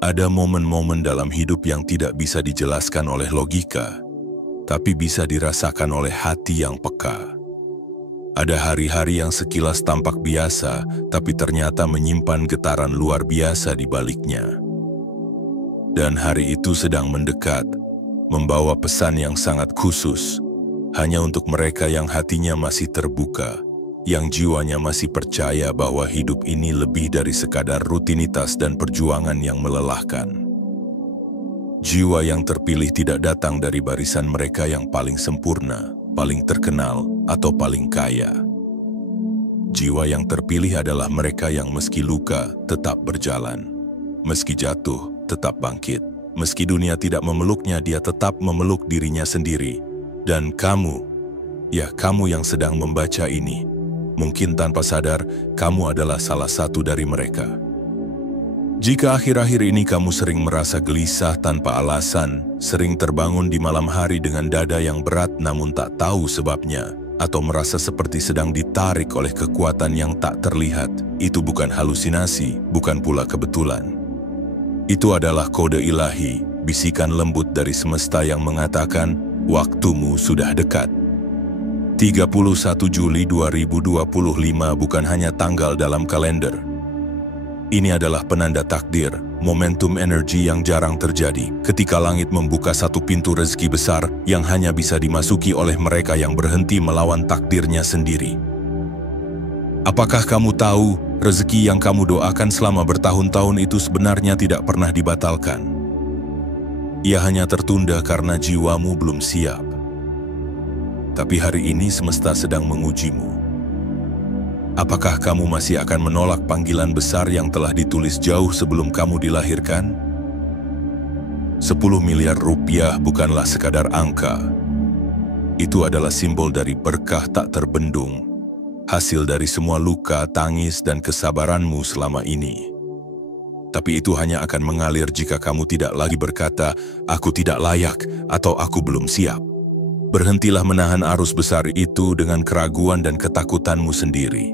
Ada momen-momen dalam hidup yang tidak bisa dijelaskan oleh logika, tapi bisa dirasakan oleh hati yang peka. Ada hari-hari yang sekilas tampak biasa, tapi ternyata menyimpan getaran luar biasa di baliknya. Dan hari itu sedang mendekat, membawa pesan yang sangat khusus, hanya untuk mereka yang hatinya masih terbuka, yang jiwanya masih percaya bahwa hidup ini lebih dari sekadar rutinitas dan perjuangan yang melelahkan. Jiwa yang terpilih tidak datang dari barisan mereka yang paling sempurna, paling terkenal, atau paling kaya. Jiwa yang terpilih adalah mereka yang meski luka tetap berjalan, meski jatuh tetap bangkit, meski dunia tidak memeluknya dia tetap memeluk dirinya sendiri. Dan kamu, ya kamu yang sedang membaca ini, mungkin tanpa sadar, kamu adalah salah satu dari mereka. Jika akhir-akhir ini kamu sering merasa gelisah tanpa alasan, sering terbangun di malam hari dengan dada yang berat namun tak tahu sebabnya, atau merasa seperti sedang ditarik oleh kekuatan yang tak terlihat, itu bukan halusinasi, bukan pula kebetulan. Itu adalah kode ilahi, bisikan lembut dari semesta yang mengatakan, waktumu sudah dekat. 31 Juli 2025 bukan hanya tanggal dalam kalender. Ini adalah penanda takdir, momentum energi yang jarang terjadi ketika langit membuka satu pintu rezeki besar yang hanya bisa dimasuki oleh mereka yang berhenti melawan takdirnya sendiri. Apakah kamu tahu, rezeki yang kamu doakan selama bertahun-tahun itu sebenarnya tidak pernah dibatalkan? Ia hanya tertunda karena jiwamu belum siap. Tapi hari ini semesta sedang mengujimu. Apakah kamu masih akan menolak panggilan besar yang telah ditulis jauh sebelum kamu dilahirkan? 10 miliar rupiah bukanlah sekadar angka. Itu adalah simbol dari berkah tak terbendung, hasil dari semua luka, tangis, dan kesabaranmu selama ini. Tapi itu hanya akan mengalir jika kamu tidak lagi berkata, "Aku tidak layak" atau "Aku belum siap." Berhentilah menahan arus besar itu dengan keraguan dan ketakutanmu sendiri.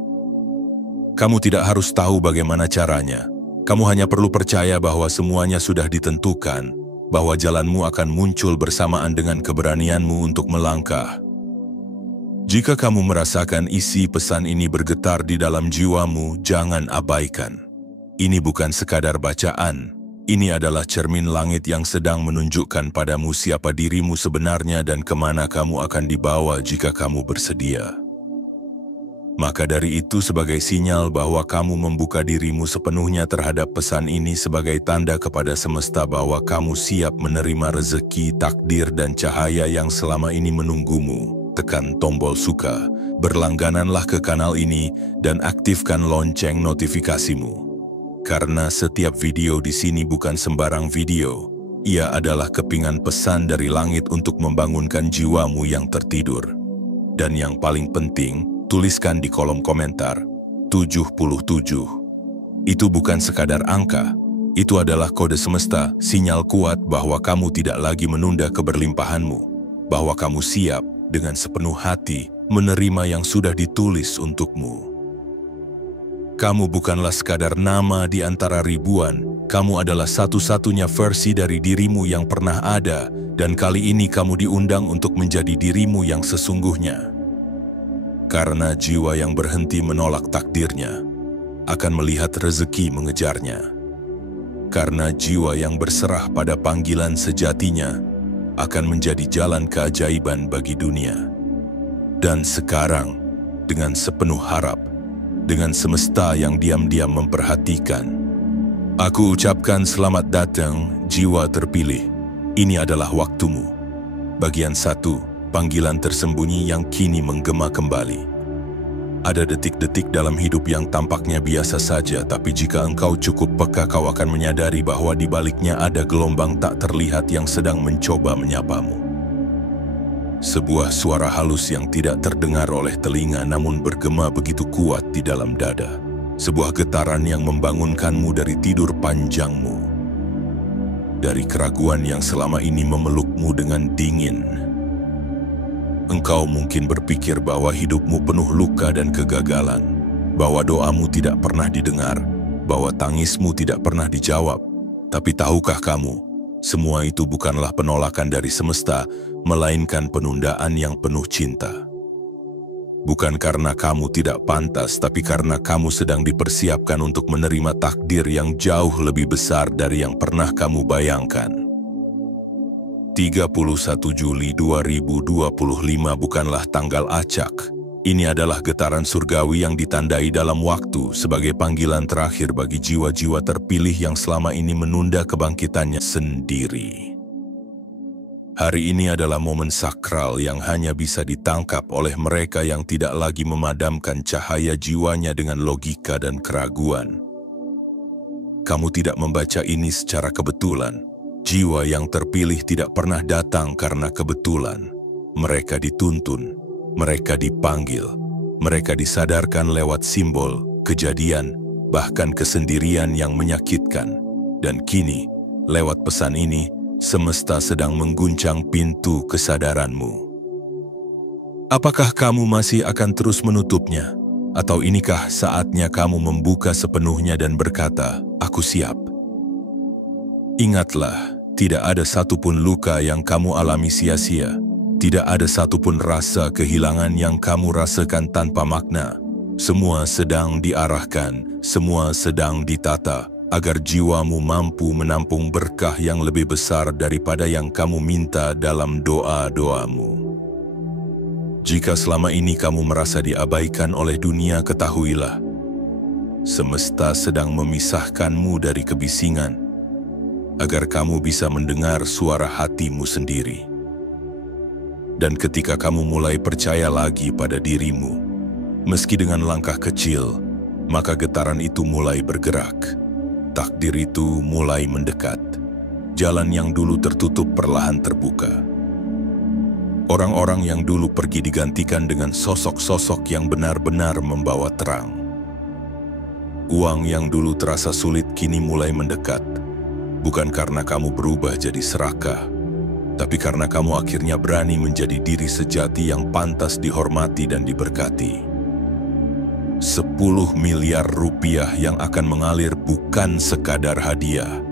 Kamu tidak harus tahu bagaimana caranya. Kamu hanya perlu percaya bahwa semuanya sudah ditentukan, bahwa jalanmu akan muncul bersamaan dengan keberanianmu untuk melangkah. Jika kamu merasakan isi pesan ini bergetar di dalam jiwamu, jangan abaikan. Ini bukan sekadar bacaan. Ini adalah cermin langit yang sedang menunjukkan padamu siapa dirimu sebenarnya dan kemana kamu akan dibawa jika kamu bersedia. Maka dari itu sebagai sinyal bahwa kamu membuka dirimu sepenuhnya terhadap pesan ini sebagai tanda kepada semesta bahwa kamu siap menerima rezeki, takdir, dan cahaya yang selama ini menunggumu, tekan tombol suka, berlanggananlah ke kanal ini, dan aktifkan lonceng notifikasimu. Karena setiap video di sini bukan sembarang video, ia adalah kepingan pesan dari langit untuk membangunkan jiwamu yang tertidur. Dan yang paling penting, tuliskan di kolom komentar, 77. Itu bukan sekadar angka, itu adalah kode semesta, sinyal kuat bahwa kamu tidak lagi menunda keberlimpahanmu, bahwa kamu siap dengan sepenuh hati menerima yang sudah ditulis untukmu. Kamu bukanlah sekadar nama di antara ribuan, kamu adalah satu-satunya versi dari dirimu yang pernah ada, dan kali ini kamu diundang untuk menjadi dirimu yang sesungguhnya. Karena jiwa yang berhenti menolak takdirnya, akan melihat rezeki mengejarnya. Karena jiwa yang berserah pada panggilan sejatinya, akan menjadi jalan keajaiban bagi dunia. Dan sekarang, dengan sepenuh harap, dengan semesta yang diam-diam memperhatikan, aku ucapkan selamat datang, jiwa terpilih. Ini adalah waktumu. Bagian 1, panggilan tersembunyi yang kini menggema kembali. Ada detik-detik dalam hidup yang tampaknya biasa saja, tapi jika engkau cukup peka, kau akan menyadari bahwa di baliknya ada gelombang tak terlihat yang sedang mencoba menyapamu. Sebuah suara halus yang tidak terdengar oleh telinga namun bergema begitu kuat di dalam dada. Sebuah getaran yang membangunkanmu dari tidur panjangmu. Dari keraguan yang selama ini memelukmu dengan dingin. Engkau mungkin berpikir bahwa hidupmu penuh luka dan kegagalan, bahwa doamu tidak pernah didengar, bahwa tangismu tidak pernah dijawab, Tapi tahukah kamu, semua itu bukanlah penolakan dari semesta, melainkan penundaan yang penuh cinta. Bukan karena kamu tidak pantas, tapi karena kamu sedang dipersiapkan untuk menerima takdir yang jauh lebih besar dari yang pernah kamu bayangkan. 31 Juli 2025 bukanlah tanggal acak. Ini adalah getaran surgawi yang ditandai dalam waktu sebagai panggilan terakhir bagi jiwa-jiwa terpilih yang selama ini menunda kebangkitannya sendiri. Hari ini adalah momen sakral yang hanya bisa ditangkap oleh mereka yang tidak lagi memadamkan cahaya jiwanya dengan logika dan keraguan. Kamu tidak membaca ini secara kebetulan. Jiwa yang terpilih tidak pernah datang karena kebetulan. Mereka dituntun. Mereka dipanggil, mereka disadarkan lewat simbol, kejadian, bahkan kesendirian yang menyakitkan. Dan kini, lewat pesan ini, semesta sedang mengguncang pintu kesadaranmu. Apakah kamu masih akan terus menutupnya? Atau inikah saatnya kamu membuka sepenuhnya dan berkata, "Aku siap"? Ingatlah, tidak ada satupun luka yang kamu alami sia-sia. Tidak ada satupun rasa kehilangan yang kamu rasakan tanpa makna. Semua sedang diarahkan, semua sedang ditata, agar jiwamu mampu menampung berkah yang lebih besar daripada yang kamu minta dalam doa-doamu. Jika selama ini kamu merasa diabaikan oleh dunia, ketahuilah, semesta sedang memisahkanmu dari kebisingan, agar kamu bisa mendengar suara hatimu sendiri. Dan ketika kamu mulai percaya lagi pada dirimu, meski dengan langkah kecil, maka getaran itu mulai bergerak. Takdir itu mulai mendekat. Jalan yang dulu tertutup perlahan terbuka. Orang-orang yang dulu pergi digantikan dengan sosok-sosok yang benar-benar membawa terang. Uang yang dulu terasa sulit kini mulai mendekat. Bukan karena kamu berubah jadi serakah, tapi karena kamu akhirnya berani menjadi diri sejati yang pantas dihormati dan diberkati. 10 miliar rupiah yang akan mengalir bukan sekadar hadiah.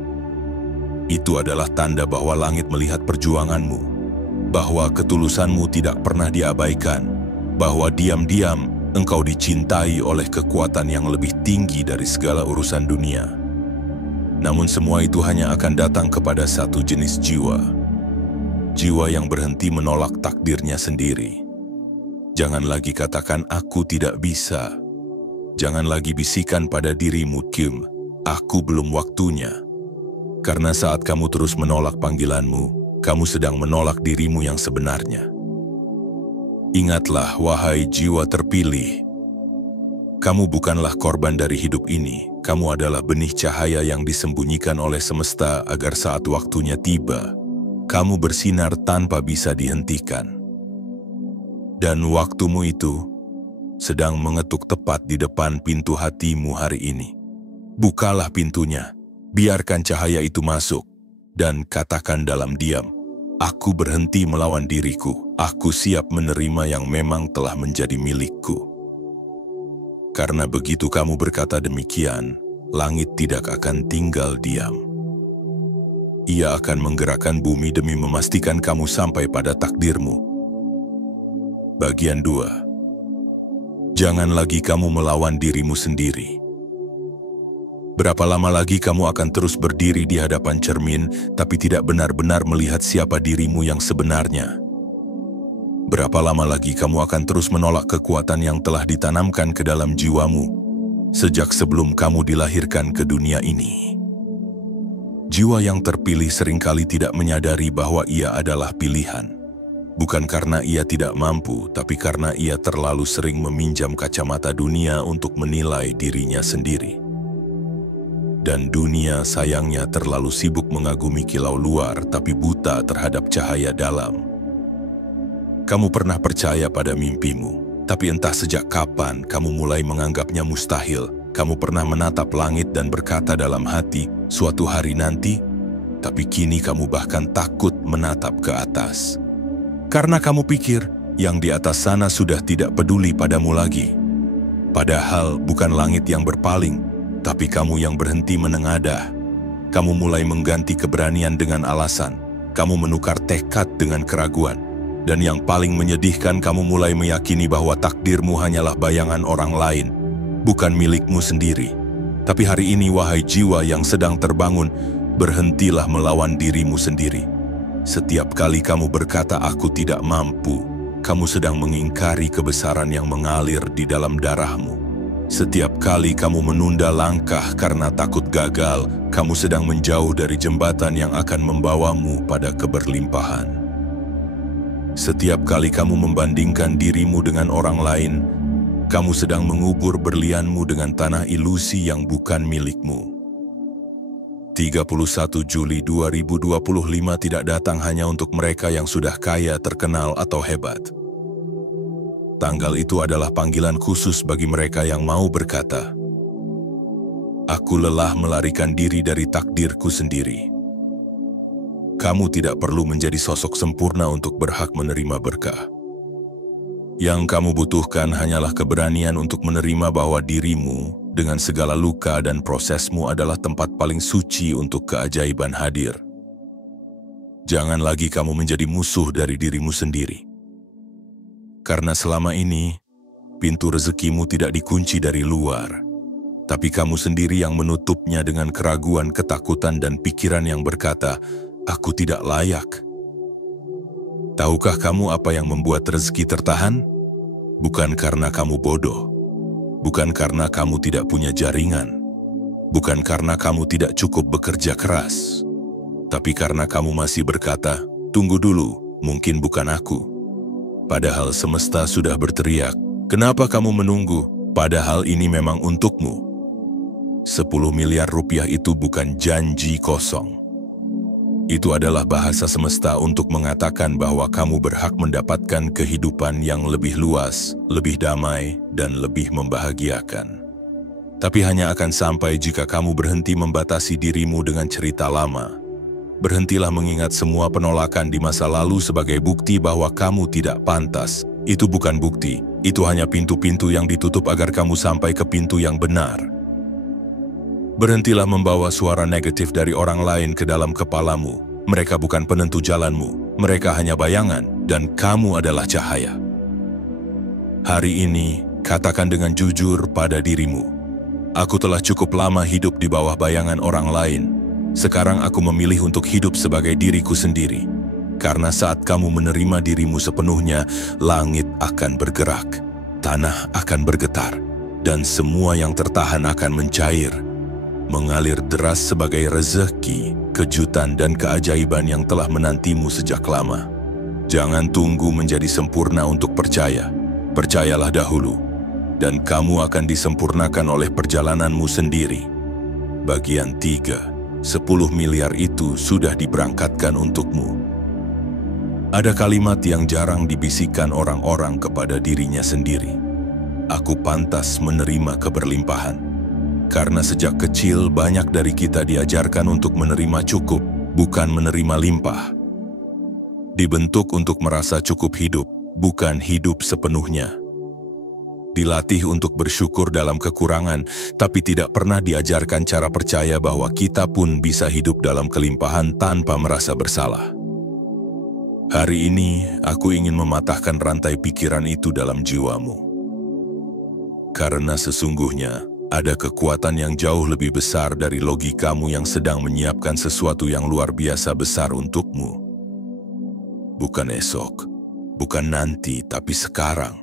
Itu adalah tanda bahwa langit melihat perjuanganmu, bahwa ketulusanmu tidak pernah diabaikan, bahwa diam-diam engkau dicintai oleh kekuatan yang lebih tinggi dari segala urusan dunia. Namun semua itu hanya akan datang kepada satu jenis jiwa. Jiwa yang berhenti menolak takdirnya sendiri. Jangan lagi katakan, "Aku tidak bisa." Jangan lagi bisikan pada dirimu, "Kim, aku belum waktunya." Karena saat kamu terus menolak panggilanmu, kamu sedang menolak dirimu yang sebenarnya. Ingatlah, wahai jiwa terpilih, kamu bukanlah korban dari hidup ini. Kamu adalah benih cahaya yang disembunyikan oleh semesta agar saat waktunya tiba, kamu bersinar tanpa bisa dihentikan. Dan waktumu itu sedang mengetuk tepat di depan pintu hatimu hari ini. Bukalah pintunya, biarkan cahaya itu masuk, dan katakan dalam diam, "Aku berhenti melawan diriku, aku siap menerima yang memang telah menjadi milikku." Karena begitu kamu berkata demikian, langit tidak akan tinggal diam. Ia akan menggerakkan bumi demi memastikan kamu sampai pada takdirmu. Bagian 2. Jangan lagi kamu melawan dirimu sendiri. Berapa lama lagi kamu akan terus berdiri di hadapan cermin, tapi tidak benar-benar melihat siapa dirimu yang sebenarnya? Berapa lama lagi kamu akan terus menolak kekuatan yang telah ditanamkan ke dalam jiwamu sejak sebelum kamu dilahirkan ke dunia ini? Jiwa yang terpilih seringkali tidak menyadari bahwa ia adalah pilihan. Bukan karena ia tidak mampu, tapi karena ia terlalu sering meminjam kacamata dunia untuk menilai dirinya sendiri. Dan dunia sayangnya terlalu sibuk mengagumi kilau luar, tapi buta terhadap cahaya dalam. Kamu pernah percaya pada mimpimu, tapi entah sejak kapan kamu mulai menganggapnya mustahil. Kamu pernah menatap langit dan berkata dalam hati, "Suatu hari nanti," tapi kini kamu bahkan takut menatap ke atas. Karena kamu pikir, yang di atas sana sudah tidak peduli padamu lagi. Padahal bukan langit yang berpaling, tapi kamu yang berhenti menengadah. Kamu mulai mengganti keberanian dengan alasan. Kamu menukar tekad dengan keraguan. Dan yang paling menyedihkan, kamu mulai meyakini bahwa takdirmu hanyalah bayangan orang lain, bukan milikmu sendiri. Tapi hari ini, wahai jiwa yang sedang terbangun, berhentilah melawan dirimu sendiri. Setiap kali kamu berkata, "Aku tidak mampu," kamu sedang mengingkari kebesaran yang mengalir di dalam darahmu. Setiap kali kamu menunda langkah karena takut gagal, kamu sedang menjauh dari jembatan yang akan membawamu pada keberlimpahan. Setiap kali kamu membandingkan dirimu dengan orang lain, kamu sedang mengubur berlianmu dengan tanah ilusi yang bukan milikmu. 31 Juli 2025 tidak datang hanya untuk mereka yang sudah kaya, terkenal, atau hebat. Tanggal itu adalah panggilan khusus bagi mereka yang mau berkata, "Aku lelah melarikan diri dari takdirku sendiri." Kamu tidak perlu menjadi sosok sempurna untuk berhak menerima berkah. Yang kamu butuhkan hanyalah keberanian untuk menerima bahwa dirimu, dengan segala luka dan prosesmu, adalah tempat paling suci untuk keajaiban hadir. Jangan lagi kamu menjadi musuh dari dirimu sendiri. Karena selama ini, pintu rezekimu tidak dikunci dari luar, tapi kamu sendiri yang menutupnya dengan keraguan, ketakutan, dan pikiran yang berkata, "Aku tidak layak." Tahukah kamu apa yang membuat rezeki tertahan? Bukan karena kamu bodoh, bukan karena kamu tidak punya jaringan, bukan karena kamu tidak cukup bekerja keras, tapi karena kamu masih berkata, "Tunggu dulu, mungkin bukan aku." Padahal semesta sudah berteriak, "Kenapa kamu menunggu? Padahal ini memang untukmu." 10 miliar rupiah itu bukan janji kosong. Itu adalah bahasa semesta untuk mengatakan bahwa kamu berhak mendapatkan kehidupan yang lebih luas, lebih damai, dan lebih membahagiakan. Tapi hanya akan sampai jika kamu berhenti membatasi dirimu dengan cerita lama. Berhentilah mengingat semua penolakan di masa lalu sebagai bukti bahwa kamu tidak pantas. Itu bukan bukti, itu hanya pintu-pintu yang ditutup agar kamu sampai ke pintu yang benar. Berhentilah membawa suara negatif dari orang lain ke dalam kepalamu. Mereka bukan penentu jalanmu, mereka hanya bayangan, dan kamu adalah cahaya. Hari ini, katakan dengan jujur pada dirimu, "Aku telah cukup lama hidup di bawah bayangan orang lain. Sekarang aku memilih untuk hidup sebagai diriku sendiri." Karena saat kamu menerima dirimu sepenuhnya, langit akan bergerak, tanah akan bergetar, dan semua yang tertahan akan mencair, mengalir deras sebagai rezeki, kejutan, dan keajaiban yang telah menantimu sejak lama. Jangan tunggu menjadi sempurna untuk percaya. Percayalah dahulu, dan kamu akan disempurnakan oleh perjalananmu sendiri. Bagian 3, 10 miliar itu sudah diberangkatkan untukmu. Ada kalimat yang jarang dibisikkan orang-orang kepada dirinya sendiri. "Aku pantas menerima keberlimpahan." Karena sejak kecil banyak dari kita diajarkan untuk menerima cukup, bukan menerima limpah. Dibentuk untuk merasa cukup hidup, bukan hidup sepenuhnya. Dilatih untuk bersyukur dalam kekurangan, tapi tidak pernah diajarkan cara percaya bahwa kita pun bisa hidup dalam kelimpahan tanpa merasa bersalah. Hari ini, aku ingin mematahkan rantai pikiran itu dalam jiwamu. Karena sesungguhnya, ada kekuatan yang jauh lebih besar dari logikamu yang sedang menyiapkan sesuatu yang luar biasa besar untukmu. Bukan esok, bukan nanti, tapi sekarang.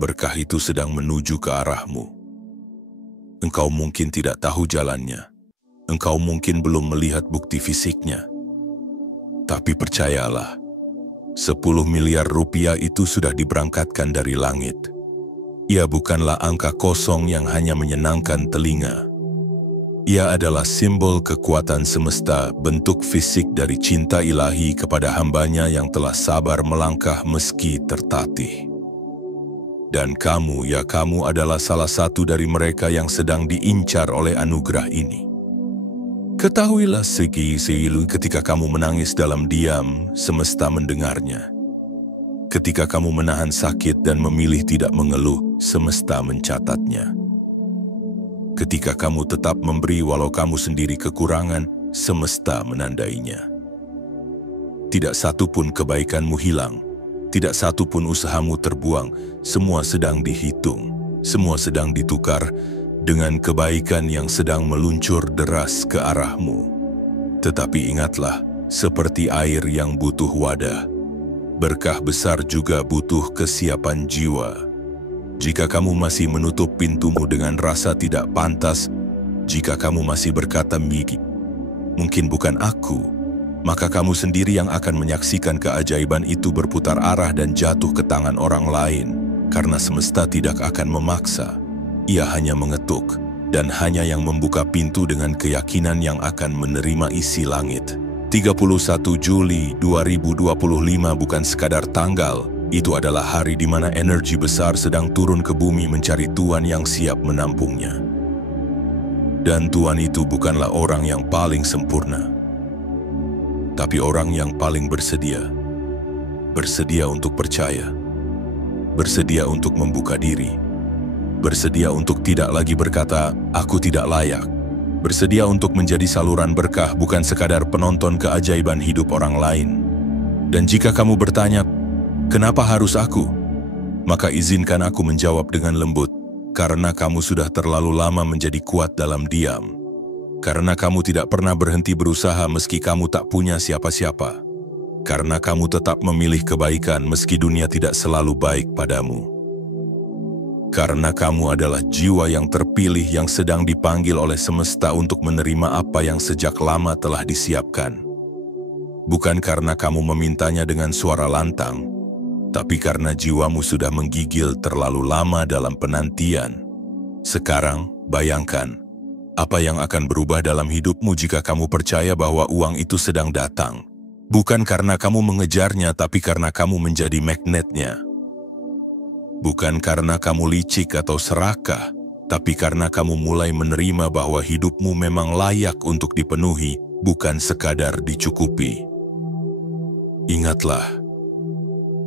Berkah itu sedang menuju ke arahmu. Engkau mungkin tidak tahu jalannya. Engkau mungkin belum melihat bukti fisiknya. Tapi percayalah, 10 miliar rupiah itu sudah diberangkatkan dari langit. Ia bukanlah angka kosong yang hanya menyenangkan telinga. Ia adalah simbol kekuatan semesta, bentuk fisik dari cinta ilahi kepada hambanya yang telah sabar melangkah meski tertatih. Dan kamu, ya kamu adalah salah satu dari mereka yang sedang diincar oleh anugerah ini. Ketahuilah seilu ketika kamu menangis dalam diam, semesta mendengarnya. Ketika kamu menahan sakit dan memilih tidak mengeluh, semesta mencatatnya. Ketika kamu tetap memberi walau kamu sendiri kekurangan, semesta menandainya. Tidak satu pun kebaikanmu hilang, tidak satu pun usahamu terbuang, semua sedang dihitung, semua sedang ditukar dengan kebaikan yang sedang meluncur deras ke arahmu. Tetapi ingatlah, seperti air yang butuh wadah, berkah besar juga butuh kesiapan jiwa. Jika kamu masih menutup pintumu dengan rasa tidak pantas, jika kamu masih berkata mungkin bukan aku, maka kamu sendiri yang akan menyaksikan keajaiban itu berputar arah dan jatuh ke tangan orang lain, karena semesta tidak akan memaksa. Ia hanya mengetuk, dan hanya yang membuka pintu dengan keyakinan yang akan menerima isi langit. 31 Juli 2025 bukan sekadar tanggal, itu adalah hari di mana energi besar sedang turun ke bumi mencari Tuhan yang siap menampungnya. Dan Tuhan itu bukanlah orang yang paling sempurna, tapi orang yang paling bersedia. Bersedia untuk percaya, bersedia untuk membuka diri, bersedia untuk tidak lagi berkata, "Aku tidak layak." Bersedia untuk menjadi saluran berkah, bukan sekadar penonton keajaiban hidup orang lain. Dan jika kamu bertanya, "Kenapa harus aku?" Maka izinkan aku menjawab dengan lembut, karena kamu sudah terlalu lama menjadi kuat dalam diam. Karena kamu tidak pernah berhenti berusaha meski kamu tak punya siapa-siapa. Karena kamu tetap memilih kebaikan meski dunia tidak selalu baik padamu. Karena kamu adalah jiwa yang terpilih yang sedang dipanggil oleh semesta untuk menerima apa yang sejak lama telah disiapkan. Bukan karena kamu memintanya dengan suara lantang, tapi karena jiwamu sudah menggigil terlalu lama dalam penantian. Sekarang, bayangkan, apa yang akan berubah dalam hidupmu jika kamu percaya bahwa uang itu sedang datang. Bukan karena kamu mengejarnya, tapi karena kamu menjadi magnetnya. Bukan karena kamu licik atau serakah, tapi karena kamu mulai menerima bahwa hidupmu memang layak untuk dipenuhi, bukan sekadar dicukupi. Ingatlah,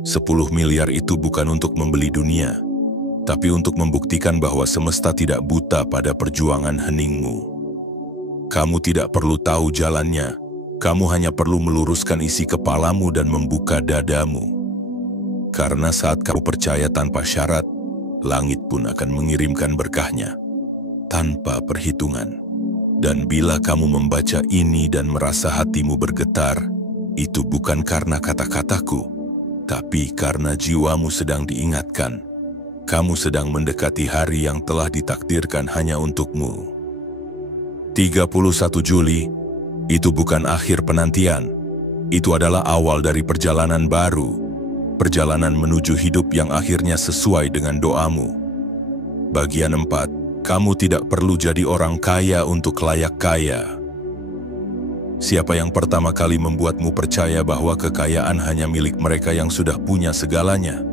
10 miliar itu bukan untuk membeli dunia, tapi untuk membuktikan bahwa semesta tidak buta pada perjuangan heningmu. Kamu tidak perlu tahu jalannya, kamu hanya perlu meluruskan isi kepalamu dan membuka dadamu. Karena saat kamu percaya tanpa syarat, langit pun akan mengirimkan berkahnya, tanpa perhitungan. Dan bila kamu membaca ini dan merasa hatimu bergetar, itu bukan karena kata-kataku, tapi karena jiwamu sedang diingatkan. Kamu sedang mendekati hari yang telah ditakdirkan hanya untukmu. 31 Juli, itu bukan akhir penantian. Itu adalah awal dari perjalanan baru. Perjalanan menuju hidup yang akhirnya sesuai dengan doamu. Bagian 4, kamu tidak perlu jadi orang kaya untuk layak kaya. Siapa yang pertama kali membuatmu percaya bahwa kekayaan hanya milik mereka yang sudah punya segalanya?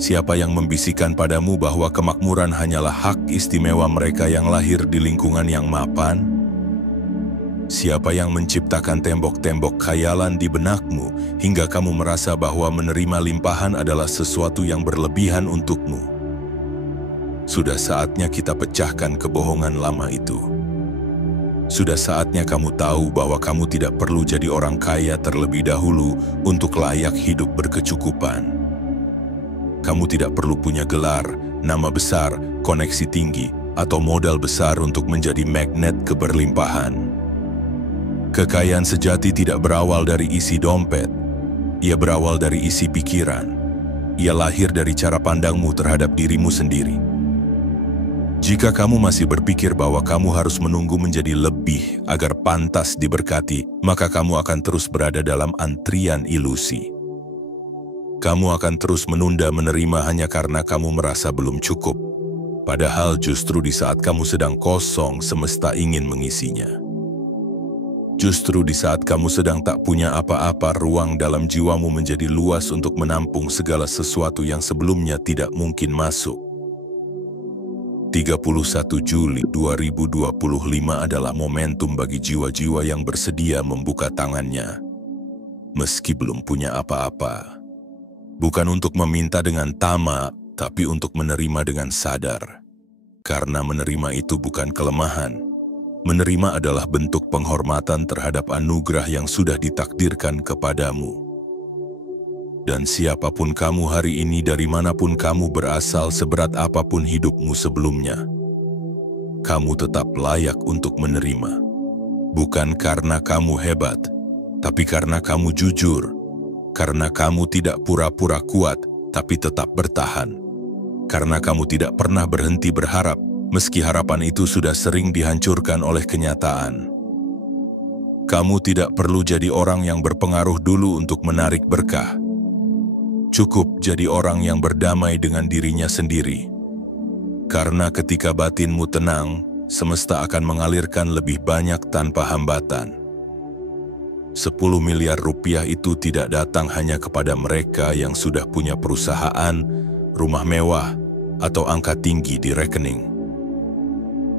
Siapa yang membisikkan padamu bahwa kemakmuran hanyalah hak istimewa mereka yang lahir di lingkungan yang mapan? Siapa yang menciptakan tembok-tembok khayalan di benakmu hingga kamu merasa bahwa menerima limpahan adalah sesuatu yang berlebihan untukmu? Sudah saatnya kita pecahkan kebohongan lama itu. Sudah saatnya kamu tahu bahwa kamu tidak perlu jadi orang kaya terlebih dahulu untuk layak hidup berkecukupan. Kamu tidak perlu punya gelar, nama besar, koneksi tinggi, atau modal besar untuk menjadi magnet keberlimpahan. Kekayaan sejati tidak berawal dari isi dompet. Ia berawal dari isi pikiran. Ia lahir dari cara pandangmu terhadap dirimu sendiri. Jika kamu masih berpikir bahwa kamu harus menunggu menjadi lebih agar pantas diberkati, maka kamu akan terus berada dalam antrian ilusi. Kamu akan terus menunda menerima hanya karena kamu merasa belum cukup. Padahal justru di saat kamu sedang kosong, semesta ingin mengisinya. Justru di saat kamu sedang tak punya apa-apa, ruang dalam jiwamu menjadi luas untuk menampung segala sesuatu yang sebelumnya tidak mungkin masuk. 31 Juli 2025 adalah momentum bagi jiwa-jiwa yang bersedia membuka tangannya, meski belum punya apa-apa. Bukan untuk meminta dengan tamak, tapi untuk menerima dengan sadar. Karena menerima itu bukan kelemahan. Menerima adalah bentuk penghormatan terhadap anugerah yang sudah ditakdirkan kepadamu. Dan siapapun kamu hari ini, dari manapun kamu berasal, seberat apapun hidupmu sebelumnya, kamu tetap layak untuk menerima. Bukan karena kamu hebat, tapi karena kamu jujur. Karena kamu tidak pura-pura kuat, tapi tetap bertahan. Karena kamu tidak pernah berhenti berharap, meski harapan itu sudah sering dihancurkan oleh kenyataan. Kamu tidak perlu jadi orang yang berpengaruh dulu untuk menarik berkah. Cukup jadi orang yang berdamai dengan dirinya sendiri. Karena ketika batinmu tenang, semesta akan mengalirkan lebih banyak tanpa hambatan. 10 miliar rupiah itu tidak datang hanya kepada mereka yang sudah punya perusahaan, rumah mewah, atau angka tinggi di rekening.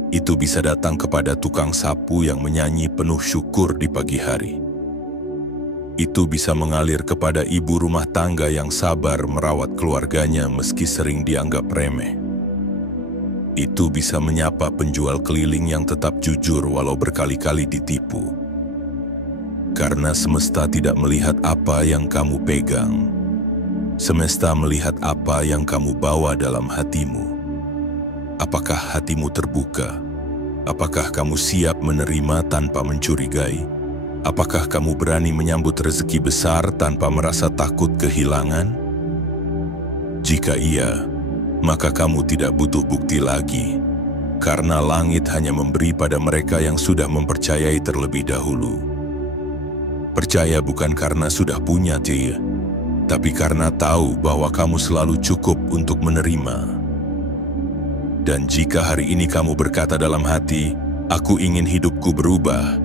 Itu bisa datang kepada tukang sapu yang menyanyi penuh syukur di pagi hari. Itu bisa mengalir kepada ibu rumah tangga yang sabar merawat keluarganya meski sering dianggap remeh. Itu bisa menyapa penjual keliling yang tetap jujur walau berkali-kali ditipu. Karena semesta tidak melihat apa yang kamu pegang. Semesta melihat apa yang kamu bawa dalam hatimu. Apakah hatimu terbuka? Apakah kamu siap menerima tanpa mencurigai? Apakah kamu berani menyambut rezeki besar tanpa merasa takut kehilangan? Jika iya, maka kamu tidak butuh bukti lagi, karena langit hanya memberi pada mereka yang sudah mempercayai terlebih dahulu. Percaya bukan karena sudah punya, tapi karena tahu bahwa kamu selalu cukup untuk menerima. Dan jika hari ini kamu berkata dalam hati, "Aku ingin hidupku berubah,"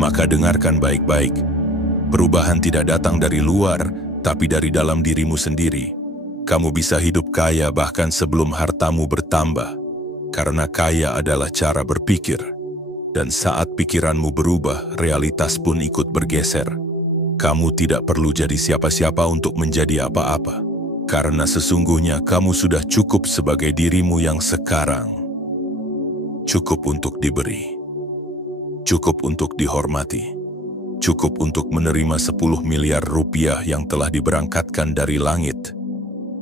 maka dengarkan baik-baik. Perubahan tidak datang dari luar, tapi dari dalam dirimu sendiri. Kamu bisa hidup kaya bahkan sebelum hartamu bertambah, karena kaya adalah cara berpikir. Dan saat pikiranmu berubah, realitas pun ikut bergeser. Kamu tidak perlu jadi siapa-siapa untuk menjadi apa-apa. Karena sesungguhnya kamu sudah cukup sebagai dirimu yang sekarang. Cukup untuk diberi. Cukup untuk dihormati. Cukup untuk menerima 10 miliar rupiah yang telah diberangkatkan dari langit,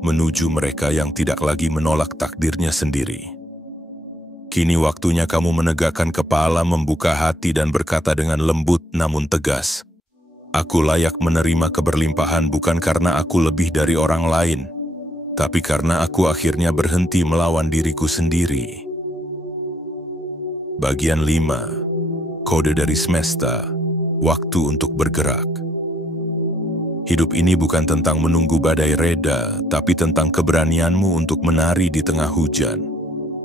menuju mereka yang tidak lagi menolak takdirnya sendiri. Kini waktunya kamu menegakkan kepala, membuka hati dan berkata dengan lembut namun tegas, "Aku layak menerima keberlimpahan bukan karena aku lebih dari orang lain, tapi karena aku akhirnya berhenti melawan diriku sendiri." Bagian 5. Kode dari semesta. Waktu untuk bergerak. Hidup ini bukan tentang menunggu badai reda, tapi tentang keberanianmu untuk menari di tengah hujan.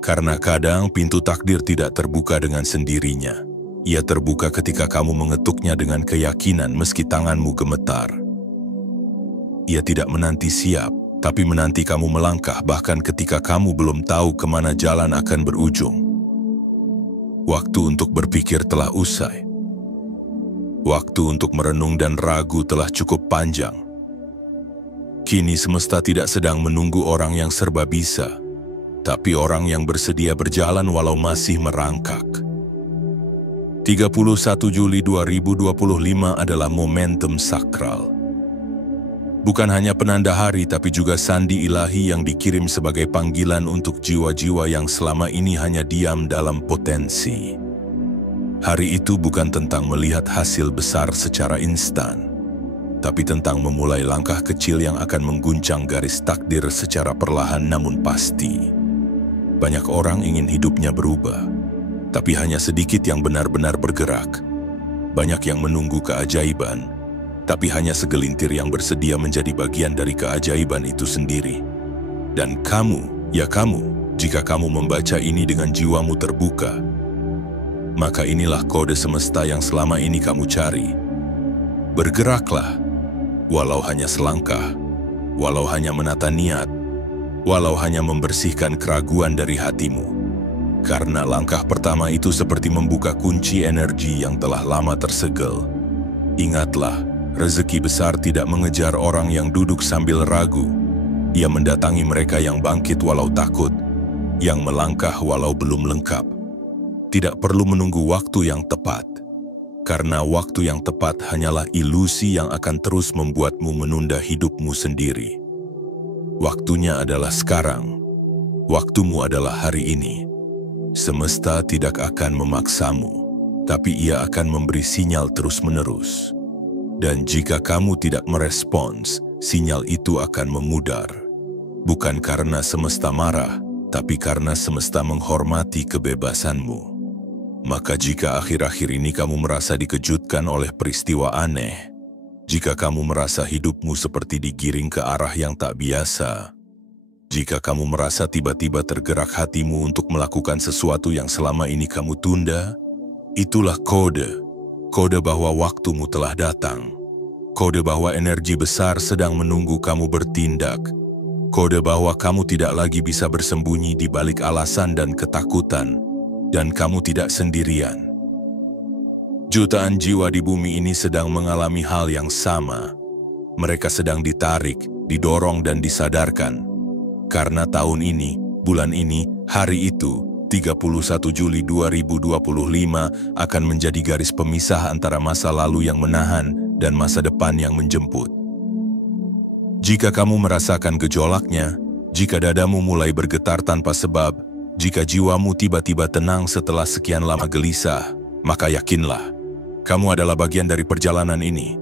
Karena kadang pintu takdir tidak terbuka dengan sendirinya. Ia terbuka ketika kamu mengetuknya dengan keyakinan meski tanganmu gemetar. Ia tidak menanti siap, tapi menanti kamu melangkah bahkan ketika kamu belum tahu kemana jalan akan berujung. Waktu untuk berpikir telah usai. Waktu untuk merenung dan ragu telah cukup panjang. Kini semesta tidak sedang menunggu orang yang serba bisa, tapi orang yang bersedia berjalan walau masih merangkak. 31 Juli 2025 adalah momentum sakral. Bukan hanya penanda hari, tapi juga sandi ilahi yang dikirim sebagai panggilan untuk jiwa-jiwa yang selama ini hanya diam dalam potensi. Hari itu bukan tentang melihat hasil besar secara instan, tapi tentang memulai langkah kecil yang akan mengguncang garis takdir secara perlahan namun pasti. Banyak orang ingin hidupnya berubah, tapi hanya sedikit yang benar-benar bergerak. Banyak yang menunggu keajaiban, tapi hanya segelintir yang bersedia menjadi bagian dari keajaiban itu sendiri. Dan kamu, ya kamu, jika kamu membaca ini dengan jiwamu terbuka, maka inilah kode semesta yang selama ini kamu cari. Bergeraklah, walau hanya selangkah, walau hanya menata niat, walau hanya membersihkan keraguan dari hatimu. Karena langkah pertama itu seperti membuka kunci energi yang telah lama tersegel. Ingatlah, rezeki besar tidak mengejar orang yang duduk sambil ragu. Ia mendatangi mereka yang bangkit walau takut. yang melangkah walau belum lengkap. Tidak perlu menunggu waktu yang tepat, karena waktu yang tepat hanyalah ilusi yang akan terus membuatmu menunda hidupmu sendiri. Waktunya adalah sekarang. Waktumu adalah hari ini. Semesta tidak akan memaksamu, tapi ia akan memberi sinyal terus-menerus. Dan jika kamu tidak merespons, sinyal itu akan memudar. Bukan karena semesta marah, tapi karena semesta menghormati kebebasanmu. Maka jika akhir-akhir ini kamu merasa dikejutkan oleh peristiwa aneh, jika kamu merasa hidupmu seperti digiring ke arah yang tak biasa, jika kamu merasa tiba-tiba tergerak hatimu untuk melakukan sesuatu yang selama ini kamu tunda, itulah kode bahwa waktumu telah datang. Kode bahwa energi besar sedang menunggu kamu bertindak. Kode bahwa kamu tidak lagi bisa bersembunyi di balik alasan dan ketakutan, dan kamu tidak sendirian. Jutaan jiwa di bumi ini sedang mengalami hal yang sama. Mereka sedang ditarik, didorong dan disadarkan. Karena tahun ini, bulan ini, hari itu, 31 Juli 2025 akan menjadi garis pemisah antara masa lalu yang menahan dan masa depan yang menjemput. Jika kamu merasakan gejolaknya, jika dadamu mulai bergetar tanpa sebab, jika jiwamu tiba-tiba tenang setelah sekian lama gelisah, maka yakinlah, kamu adalah bagian dari perjalanan ini.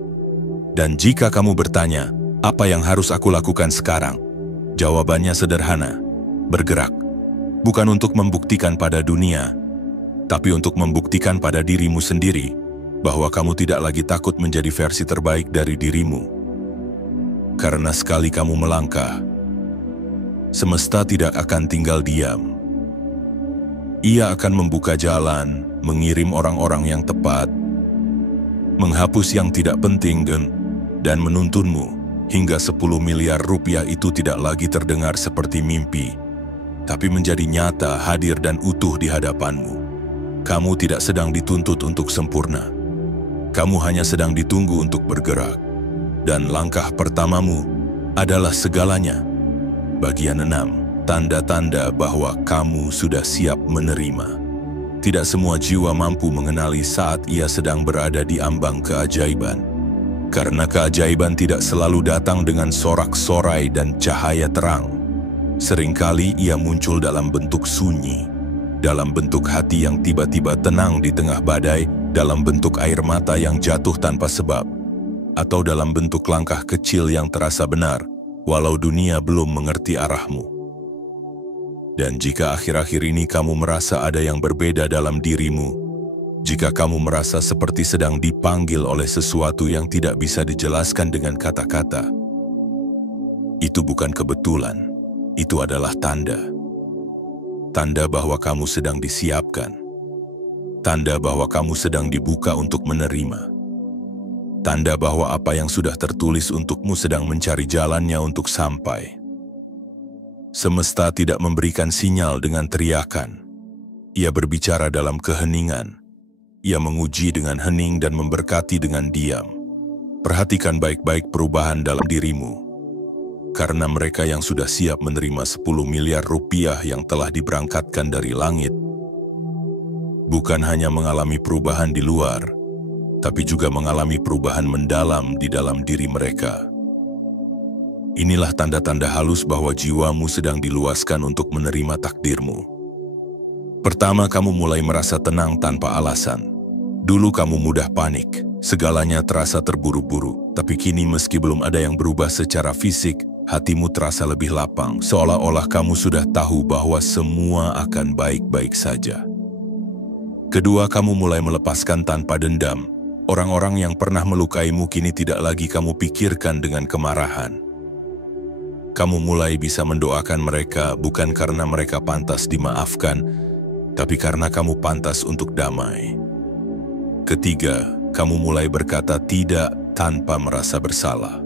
Dan jika kamu bertanya, apa yang harus aku lakukan sekarang? Jawabannya sederhana, bergerak. Bukan untuk membuktikan pada dunia, tapi untuk membuktikan pada dirimu sendiri, bahwa kamu tidak lagi takut menjadi versi terbaik dari dirimu. Karena sekali kamu melangkah, semesta tidak akan tinggal diam. Ia akan membuka jalan, mengirim orang-orang yang tepat, menghapus yang tidak penting dan menuntunmu hingga 10 miliar rupiah itu tidak lagi terdengar seperti mimpi, tapi menjadi nyata, hadir dan utuh di hadapanmu. Kamu tidak sedang dituntut untuk sempurna. Kamu hanya sedang ditunggu untuk bergerak. Dan langkah pertamamu adalah segalanya. Bagian 6. Tanda-tanda bahwa kamu sudah siap menerima. Tidak semua jiwa mampu mengenali saat ia sedang berada di ambang keajaiban. Karena keajaiban tidak selalu datang dengan sorak-sorai dan cahaya terang. Seringkali ia muncul dalam bentuk sunyi, dalam bentuk hati yang tiba-tiba tenang di tengah badai, dalam bentuk air mata yang jatuh tanpa sebab, atau dalam bentuk langkah kecil yang terasa benar, walau dunia belum mengerti arahmu. Dan jika akhir-akhir ini kamu merasa ada yang berbeda dalam dirimu, jika kamu merasa seperti sedang dipanggil oleh sesuatu yang tidak bisa dijelaskan dengan kata-kata, itu bukan kebetulan, itu adalah tanda. Tanda bahwa kamu sedang disiapkan. Tanda bahwa kamu sedang dibuka untuk menerima. Tanda bahwa apa yang sudah tertulis untukmu sedang mencari jalannya untuk sampai. Semesta tidak memberikan sinyal dengan teriakan. Ia berbicara dalam keheningan. Ia menguji dengan hening dan memberkati dengan diam. Perhatikan baik-baik perubahan dalam dirimu. Karena mereka yang sudah siap menerima 10 miliar rupiah yang telah diberangkatkan dari langit, bukan hanya mengalami perubahan di luar, tapi juga mengalami perubahan mendalam di dalam diri mereka. Inilah tanda-tanda halus bahwa jiwamu sedang diluaskan untuk menerima takdirmu. Pertama, kamu mulai merasa tenang tanpa alasan. Dulu kamu mudah panik, segalanya terasa terburu-buru, tapi kini meski belum ada yang berubah secara fisik, hatimu terasa lebih lapang, seolah-olah kamu sudah tahu bahwa semua akan baik-baik saja. Kedua, kamu mulai melepaskan tanpa dendam. Orang-orang yang pernah melukaimu kini tidak lagi kamu pikirkan dengan kemarahan. Kamu mulai bisa mendoakan mereka bukan karena mereka pantas dimaafkan, tapi karena kamu pantas untuk damai. Ketiga, kamu mulai berkata tidak tanpa merasa bersalah.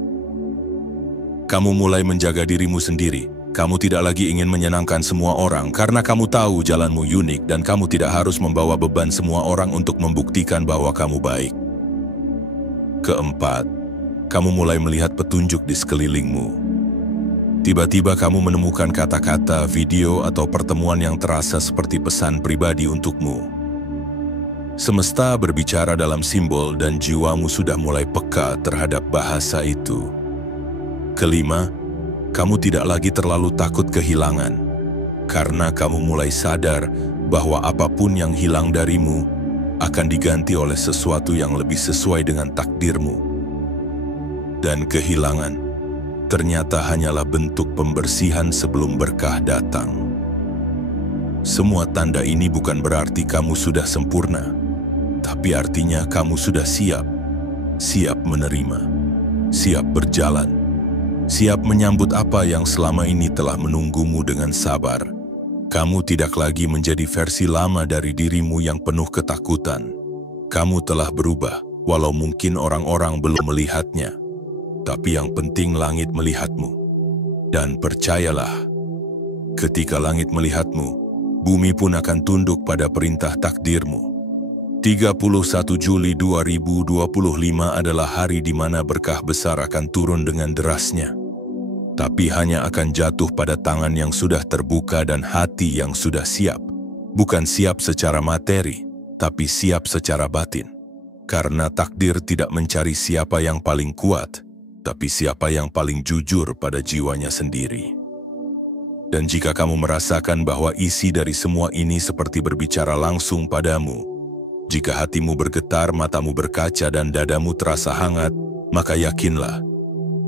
Kamu mulai menjaga dirimu sendiri. Kamu tidak lagi ingin menyenangkan semua orang karena kamu tahu jalanmu unik dan kamu tidak harus membawa beban semua orang untuk membuktikan bahwa kamu baik. Keempat, kamu mulai melihat petunjuk di sekelilingmu. Tiba-tiba kamu menemukan kata-kata, video, atau pertemuan yang terasa seperti pesan pribadi untukmu. Semesta berbicara dalam simbol dan jiwamu sudah mulai peka terhadap bahasa itu. Kelima, kamu tidak lagi terlalu takut kehilangan, karena kamu mulai sadar bahwa apapun yang hilang darimu akan diganti oleh sesuatu yang lebih sesuai dengan takdirmu. Dan kehilangan ternyata hanyalah bentuk pembersihan sebelum berkah datang. Semua tanda ini bukan berarti kamu sudah sempurna, tapi artinya kamu sudah siap menerima, siap berjalan, siap menyambut apa yang selama ini telah menunggumu dengan sabar. Kamu tidak lagi menjadi versi lama dari dirimu yang penuh ketakutan. Kamu telah berubah, walau mungkin orang-orang belum melihatnya. Tapi yang penting langit melihatmu. Dan percayalah, ketika langit melihatmu, bumi pun akan tunduk pada perintah takdirmu. 31 Juli 2025 adalah hari di mana berkah besar akan turun dengan derasnya. Tapi hanya akan jatuh pada tangan yang sudah terbuka dan hati yang sudah siap. Bukan siap secara materi, tapi siap secara batin. Karena takdir tidak mencari siapa yang paling kuat, tapi siapa yang paling jujur pada jiwanya sendiri. Dan jika kamu merasakan bahwa isi dari semua ini seperti berbicara langsung padamu, jika hatimu bergetar, matamu berkaca, dan dadamu terasa hangat, maka yakinlah,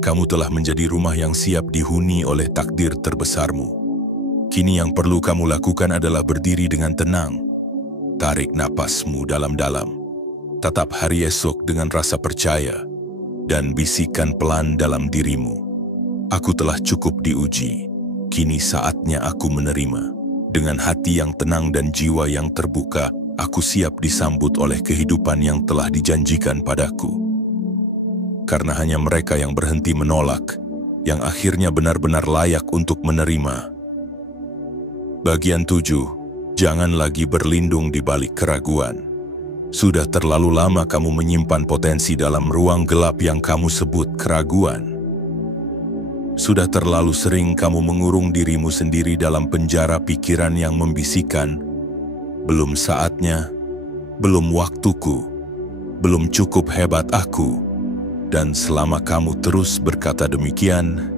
kamu telah menjadi rumah yang siap dihuni oleh takdir terbesarmu. Kini yang perlu kamu lakukan adalah berdiri dengan tenang. Tarik napasmu dalam-dalam. Tatap hari esok dengan rasa percaya. Dan bisikan pelan dalam dirimu, aku telah cukup diuji, kini saatnya aku menerima. Dengan hati yang tenang dan jiwa yang terbuka, aku siap disambut oleh kehidupan yang telah dijanjikan padaku. Karena hanya mereka yang berhenti menolak, yang akhirnya benar-benar layak untuk menerima. Bagian 7, jangan lagi berlindung di balik keraguan. Sudah terlalu lama kamu menyimpan potensi dalam ruang gelap yang kamu sebut keraguan. Sudah terlalu sering kamu mengurung dirimu sendiri dalam penjara pikiran yang membisikkan, belum saatnya, belum waktuku, belum cukup hebat aku. Dan selama kamu terus berkata demikian,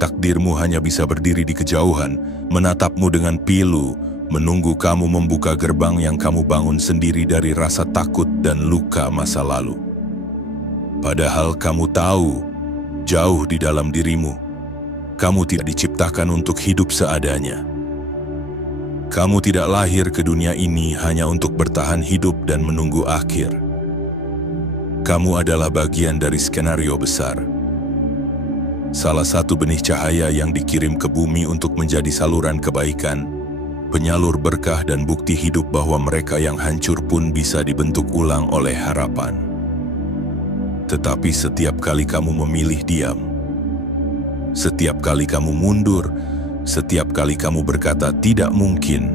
takdirmu hanya bisa berdiri di kejauhan, menatapmu dengan pilu, menunggu kamu membuka gerbang yang kamu bangun sendiri dari rasa takut dan luka masa lalu. Padahal kamu tahu, jauh di dalam dirimu, kamu tidak diciptakan untuk hidup seadanya. Kamu tidak lahir ke dunia ini hanya untuk bertahan hidup dan menunggu akhir. Kamu adalah bagian dari skenario besar. Salah satu benih cahaya yang dikirim ke bumi untuk menjadi saluran kebaikan, penyalur berkah dan bukti hidup bahwa mereka yang hancur pun bisa dibentuk ulang oleh harapan. Tetapi setiap kali kamu memilih diam, setiap kali kamu mundur, setiap kali kamu berkata tidak mungkin,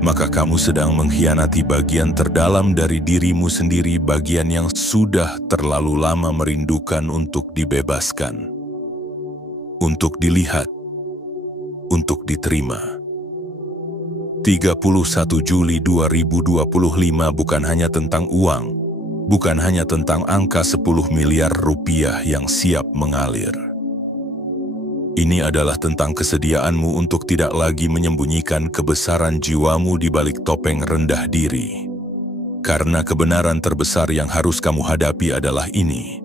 maka kamu sedang mengkhianati bagian terdalam dari dirimu sendiri, bagian yang sudah terlalu lama merindukan untuk dibebaskan, untuk dilihat, untuk diterima. 31 Juli 2025 bukan hanya tentang uang, bukan hanya tentang angka 10 miliar rupiah yang siap mengalir. Ini adalah tentang kesediaanmu untuk tidak lagi menyembunyikan kebesaran jiwamu di balik topeng rendah diri. Karena kebenaran terbesar yang harus kamu hadapi adalah ini.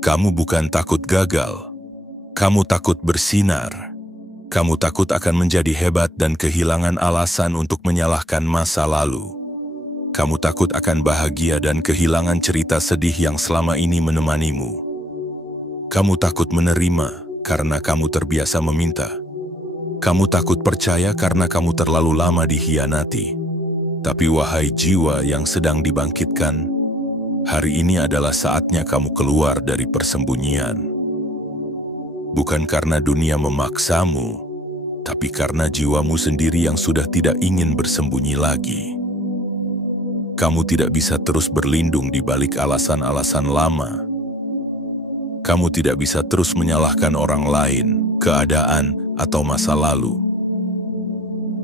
Kamu bukan takut gagal, kamu takut bersinar. Kamu takut akan menjadi hebat dan kehilangan alasan untuk menyalahkan masa lalu. Kamu takut akan bahagia dan kehilangan cerita sedih yang selama ini menemanimu. Kamu takut menerima karena kamu terbiasa meminta. Kamu takut percaya karena kamu terlalu lama dikhianati. Tapi wahai jiwa yang sedang dibangkitkan, hari ini adalah saatnya kamu keluar dari persembunyian. Bukan karena dunia memaksamu, tapi karena jiwamu sendiri yang sudah tidak ingin bersembunyi lagi. Kamu tidak bisa terus berlindung di balik alasan-alasan lama. Kamu tidak bisa terus menyalahkan orang lain. keadaan, atau masa lalu.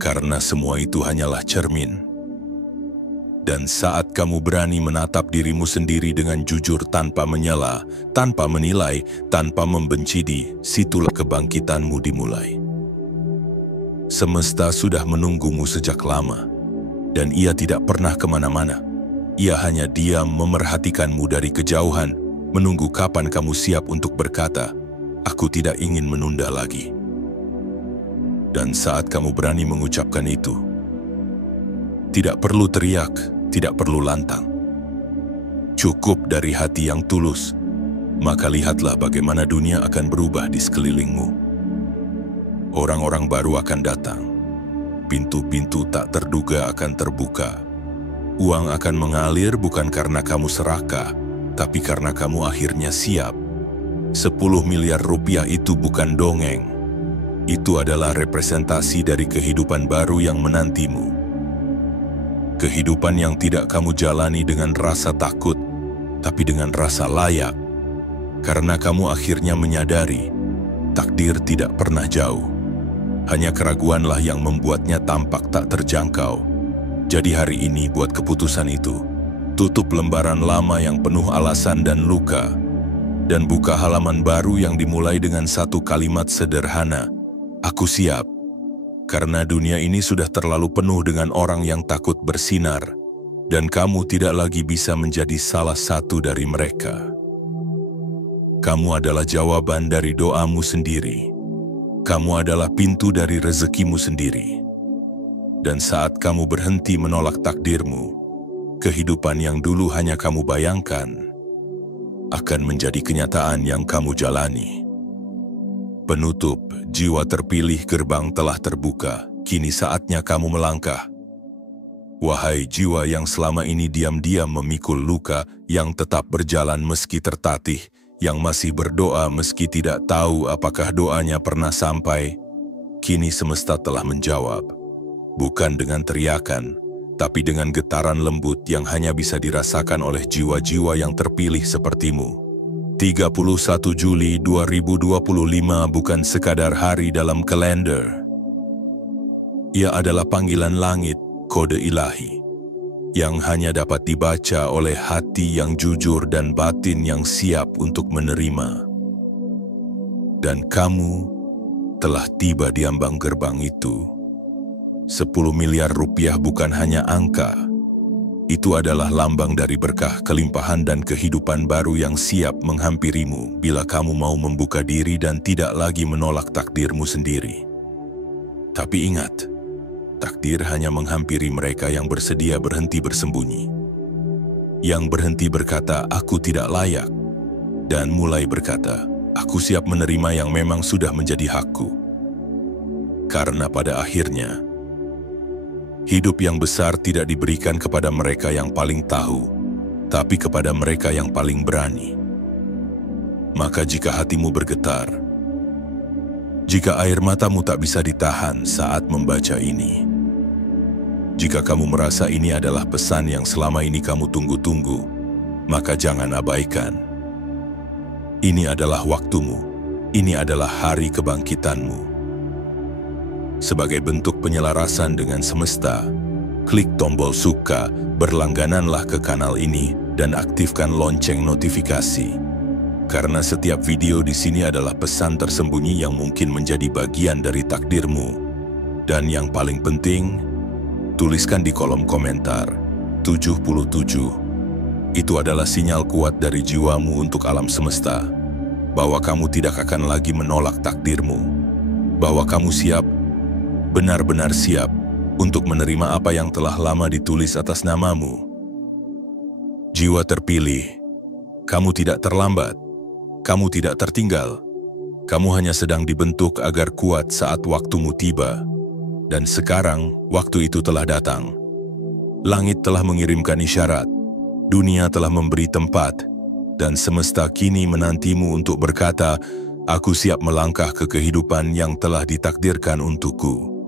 Karena semua itu hanyalah cermin. Dan saat kamu berani menatap dirimu sendiri dengan jujur tanpa menyela, tanpa menilai, tanpa membenci, di situlah kebangkitanmu dimulai. Semesta sudah menunggumu sejak lama, dan ia tidak pernah kemana-mana. Ia hanya diam memerhatikanmu dari kejauhan, menunggu kapan kamu siap untuk berkata, "Aku tidak ingin menunda lagi." Dan saat kamu berani mengucapkan itu, tidak perlu teriak, tidak perlu lantang. Cukup dari hati yang tulus, maka lihatlah bagaimana dunia akan berubah di sekelilingmu. Orang-orang baru akan datang, pintu-pintu tak terduga akan terbuka. Uang akan mengalir bukan karena kamu serakah, tapi karena kamu akhirnya siap. 10 miliar rupiah itu bukan dongeng. Itu adalah representasi dari kehidupan baru yang menantimu. Kehidupan yang tidak kamu jalani dengan rasa takut, tapi dengan rasa layak. Karena kamu akhirnya menyadari, takdir tidak pernah jauh. Hanya keraguanlah yang membuatnya tampak tak terjangkau. Jadi hari ini buat keputusan itu. Tutup lembaran lama yang penuh alasan dan luka. Dan buka halaman baru yang dimulai dengan satu kalimat sederhana. Aku siap. Karena dunia ini sudah terlalu penuh dengan orang yang takut bersinar. Dan kamu tidak lagi bisa menjadi salah satu dari mereka. Kamu adalah jawaban dari doamu sendiri. Kamu adalah pintu dari rezekimu sendiri. Dan saat kamu berhenti menolak takdirmu, kehidupan yang dulu hanya kamu bayangkan akan menjadi kenyataan yang kamu jalani. Penutup, jiwa terpilih, gerbang telah terbuka. Kini saatnya kamu melangkah. Wahai jiwa yang selama ini diam-diam memikul luka, yang tetap berjalan meski tertatih, yang masih berdoa meski tidak tahu apakah doanya pernah sampai. Kini semesta telah menjawab. Bukan dengan teriakan, tapi dengan getaran lembut yang hanya bisa dirasakan oleh jiwa-jiwa yang terpilih sepertimu. 31 Juli 2025 bukan sekadar hari dalam kalender. Ia adalah panggilan langit, kode ilahi, yang hanya dapat dibaca oleh hati yang jujur dan batin yang siap untuk menerima. Dan kamu telah tiba di ambang gerbang itu. 10 miliar rupiah bukan hanya angka. Itu adalah lambang dari berkah, kelimpahan, dan kehidupan baru yang siap menghampirimu bila kamu mau membuka diri dan tidak lagi menolak takdirmu sendiri. Tapi ingat, takdir hanya menghampiri mereka yang bersedia berhenti bersembunyi. Yang berhenti berkata, "Aku tidak layak," dan mulai berkata, "Aku siap menerima yang memang sudah menjadi hakku." Karena pada akhirnya, hidup yang besar tidak diberikan kepada mereka yang paling tahu, tapi kepada mereka yang paling berani. Maka jika hatimu bergetar, jika air matamu tak bisa ditahan saat membaca ini, jika kamu merasa ini adalah pesan yang selama ini kamu tunggu-tunggu, maka jangan abaikan. Ini adalah waktumu, ini adalah hari kebangkitanmu. Sebagai bentuk penyelarasan dengan semesta, klik tombol suka, berlanggananlah ke kanal ini, dan aktifkan lonceng notifikasi. Karena setiap video di sini adalah pesan tersembunyi yang mungkin menjadi bagian dari takdirmu. Dan yang paling penting, tuliskan di kolom komentar, 77. Itu adalah sinyal kuat dari jiwamu untuk alam semesta, bahwa kamu tidak akan lagi menolak takdirmu, bahwa kamu siap, benar-benar siap untuk menerima apa yang telah lama ditulis atas namamu. Jiwa terpilih, kamu tidak terlambat, kamu tidak tertinggal, kamu hanya sedang dibentuk agar kuat saat waktumu tiba. Dan sekarang, waktu itu telah datang. Langit telah mengirimkan isyarat, dunia telah memberi tempat, dan semesta kini menantimu untuk berkata, "Aku siap melangkah ke kehidupan yang telah ditakdirkan untukku."